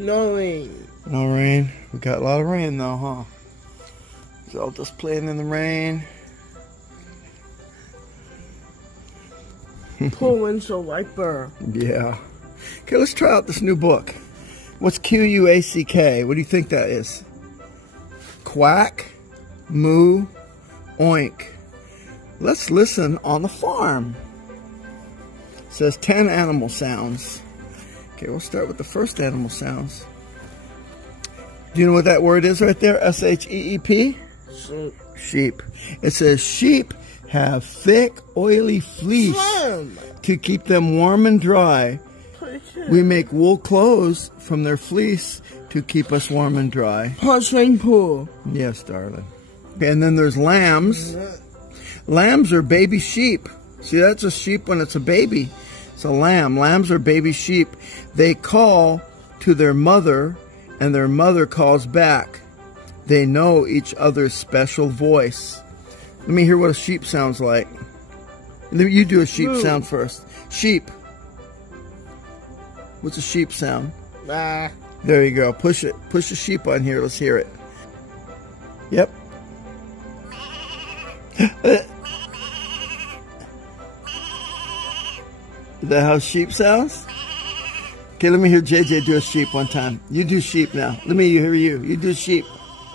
No rain. No rain. We got a lot of rain though, huh? It's all just playing in the rain. Poor windshield wiper. Yeah. Okay, let's try out this new book. What's Q-U-A-C-K? What do you think that is? Quack, moo, oink. Let's listen on the farm. It says 10 animal sounds. Okay, we'll start with the first animal sounds. Do you know what that word is right there? S-H-E-E-P? Sheep. Sheep. It says sheep have thick, oily fleece to keep them warm and dry. We make wool clothes from their fleece to keep us warm and dry. Hot swimming pool. Yes, darling. And then there's lambs. Lambs are baby sheep. See, that's a sheep when it's a baby. It's a lamb. Lambs are baby sheep. They call to their mother, and their mother calls back. They know each other's special voice. Let me hear what a sheep sounds like. You do a sheep sound first. Sheep. What's a sheep sound? Bah. There you go. Push it. Push the sheep on here. Let's hear it. Yep. Is that how sheep sounds? Okay, let me hear JJ do a sheep one time. You do sheep now. Let me hear you. You do sheep.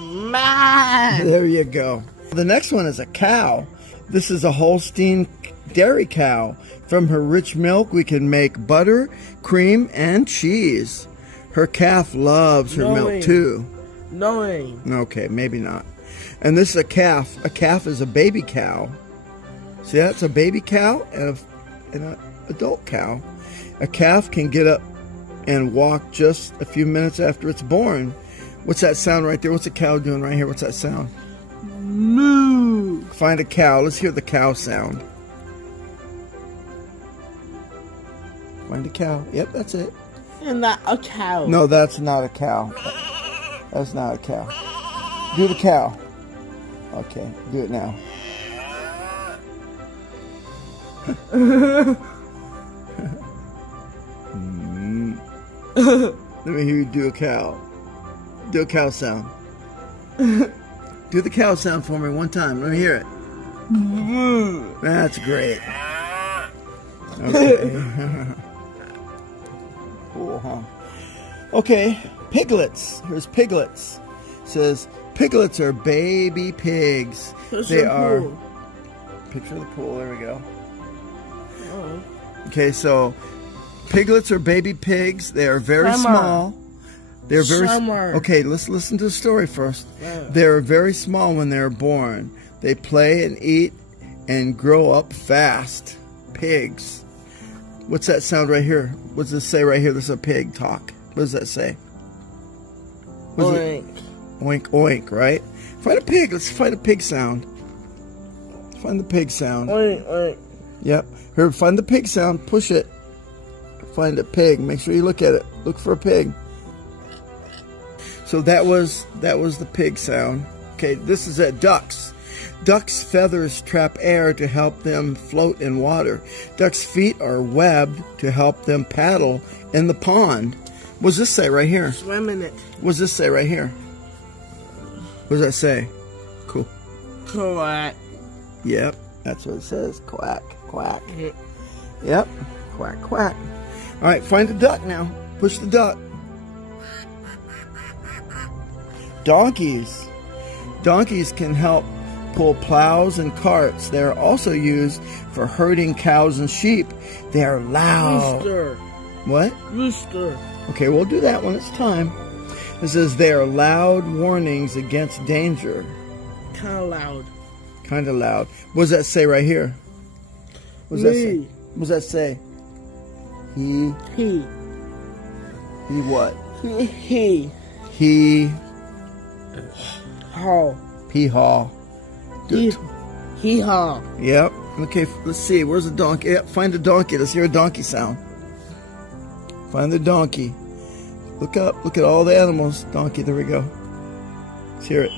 There you go. The next one is a cow. This is a Holstein dairy cow. From her rich milk, we can make butter, cream, and cheese. Her calf loves her milk too. No rain. Okay, maybe not. And this is a calf. A calf is a baby cow. See, that's a baby cow and an adult cow. A calf can get up and walk just a few minutes after it's born. What's that sound right there? What's a cow doing right here? What's that sound? Moo. Find a cow. Let's hear the cow sound. Find a cow. Yep, that's it. And not a cow. No, that's not a cow. That's not a cow. Do the cow. Okay, do it now. Let me hear you do a cow. Do a cow sound. Do the cow sound for me one time. Let me hear it. That's great. Okay. Cool, huh? Okay, piglets. Here's piglets. It says piglets are baby pigs. They are. Picture the pool. There we go. Okay, so piglets are baby pigs. They are very small. They're very okay. Let's listen to the story first. They're very small when they're born. They play and eat and grow up fast. Pigs. What's that sound right here? What does it say right here? This is a pig talk. What does that say? Oink. Oink, oink, right? Find a pig. Let's find a pig sound. Find the pig sound. Oink, oink. Yep. Here, find the pig sound. Push it. Find a pig. Make sure you look at it. Look for a pig. So that was the pig sound. Okay, this is at ducks. Ducks' feathers trap air to help them float in water. Ducks' feet are webbed to help them paddle in the pond. What does this say right here? Swim in it. What does this say right here? What does that say? Cool. Quack. Yep, that's what it says. Quack, quack. Yep, quack, quack. All right, find the duck now. Push the duck. Donkeys. Donkeys can help pull plows and carts. They are also used for herding cows and sheep. They are loud. Rooster. What? Rooster. Okay, we'll do that when it's time. It says they are loud warnings against danger. Kind of loud. Kind of loud. What does that say right here? What does that say? What does that say? He. He. He what? He. He. Haw. Hee-haw. Hee-haw. Yep. Okay, let's see. Where's the donkey? Yep, find the donkey. Let's hear a donkey sound. Find the donkey. Look up. Look at all the animals. Donkey, there we go. Let's hear it.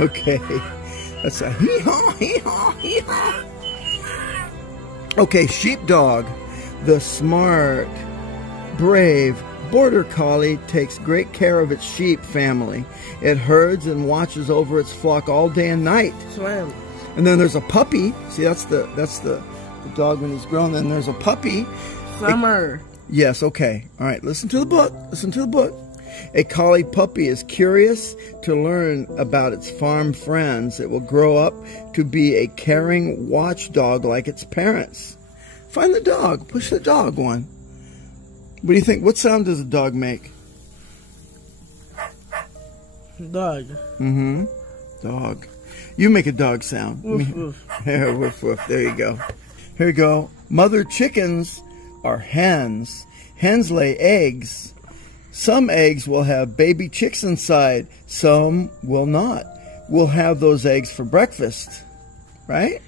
Okay. That's a hee-haw, hee-haw, hee-haw. Okay, Sheepdog, the smart, brave border collie, takes great care of its sheep family. It herds and watches over its flock all day and night. Slam. And then there's a puppy. See, that's the dog when he's grown. Then there's a puppy. Summer. Yes, okay. All right, listen to the book. Listen to the book. A collie puppy is curious to learn about its farm friends. It will grow up to be a caring watchdog like its parents. Find the dog. Push the dog one. What do you think? What sound does a dog make? Dog. Mm-hmm. Dog. You make a dog sound. Woof, woof. There, woof, woof. There you go. Here you go. Mother chickens are hens. Hens lay eggs. Some eggs will have baby chicks inside. Some will not. We'll have those eggs for breakfast. Right?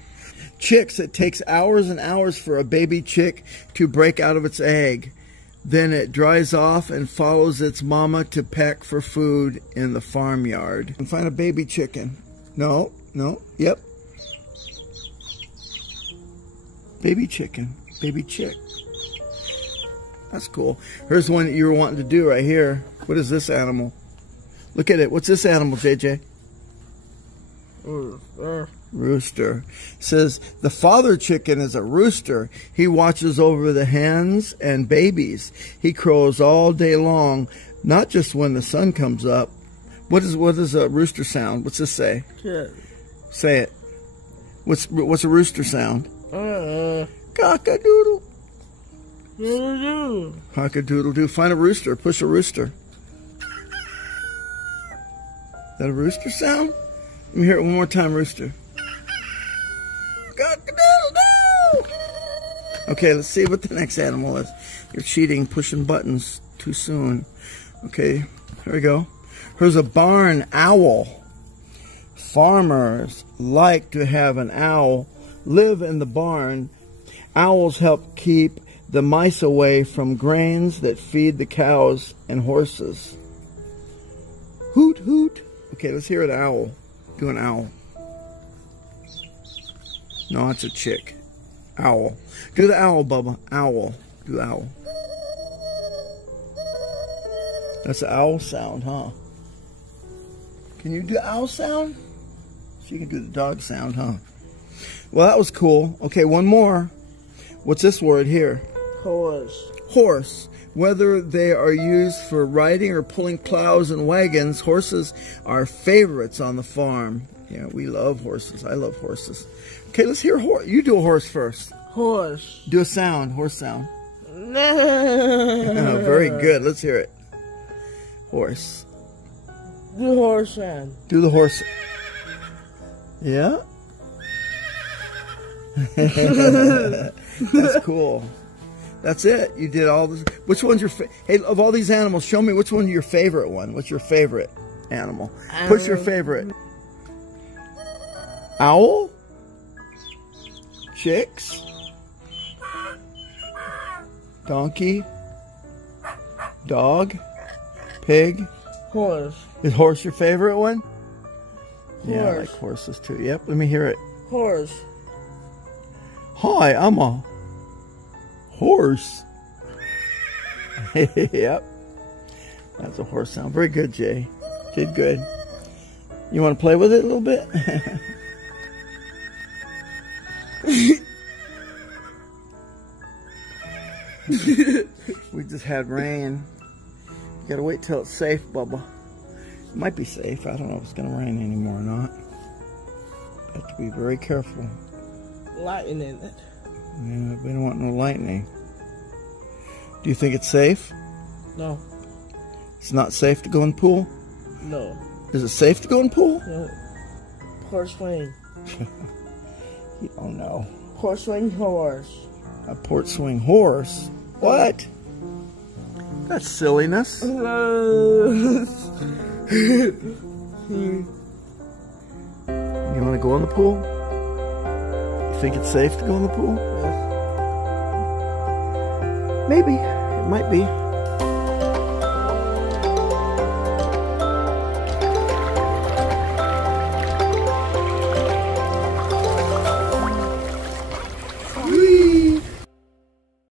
Chicks, it takes hours and hours for a baby chick to break out of its egg. Then it dries off and follows its mama to peck for food in the farmyard. And find a baby chicken. No, no, yep. Baby chicken, baby chick. That's cool. Here's one that you were wanting to do right here. What is this animal? Look at it. What's this animal, JJ? Rooster. Says the father chicken is a rooster. He watches over the hens and babies. He crows all day long, not just when the sun comes up. What is a rooster sound? What's this say? Yeah. Say it. What's a rooster sound? Cock-a-doodle. Cock-a-doodle-doo. Find a rooster. Push a rooster. Is that a rooster sound? Let me hear it one more time, rooster. Cock-a-doodle-doo. Okay, let's see what the next animal is. You're cheating, pushing buttons too soon. Okay, here we go. Here's a barn owl. Farmers like to have an owl live in the barn. Owls help keep the mice away from grains that feed the cows and horses. Hoot, hoot. Okay, let's hear an owl. Do an owl. No, it's a chick. Owl. Do the owl, Bubba. Owl. Do the owl. That's the owl sound, huh? Can you do owl sound? So you can do the dog sound, huh? Well, that was cool. Okay, one more. What's this word here? Horse. Horse. Whether they are used for riding or pulling plows and wagons, horses are favorites on the farm. Yeah, we love horses. I love horses. Okay, let's hear a horse. You do a horse first. Horse. Do a sound, horse sound. No. Very good. Let's hear it. Horse. Do horse sound. Do the horse. Yeah? That's cool. That's it. You did all this. Which one's your hey, of all these animals, show me which one's your favorite one. What's your favorite animal? Push your favorite. Owl? Chicks? Donkey? Dog? Pig? Horse. Is horse your favorite one? Yeah, I Horse. like horses too. Yep, let me hear it. Horse. Hi, I'm a horse. Yep. That's a horse sound. Very good, Jay. Did good. You want to play with it a little bit? We just had rain. You gotta wait till it's safe, Bubba. It might be safe. I don't know if it's gonna rain anymore or not. Have to be very careful. Lightning in it. Yeah, we don't want no lightning. Do you think it's safe? No. It's not safe to go in the pool? No. Is it safe to go in the pool? No. Horse swing. Oh no. Horse swing horse. A port swing horse? What? That's silliness. You want to go in the pool? You think it's safe to go in the pool? Yes. Maybe. It might be.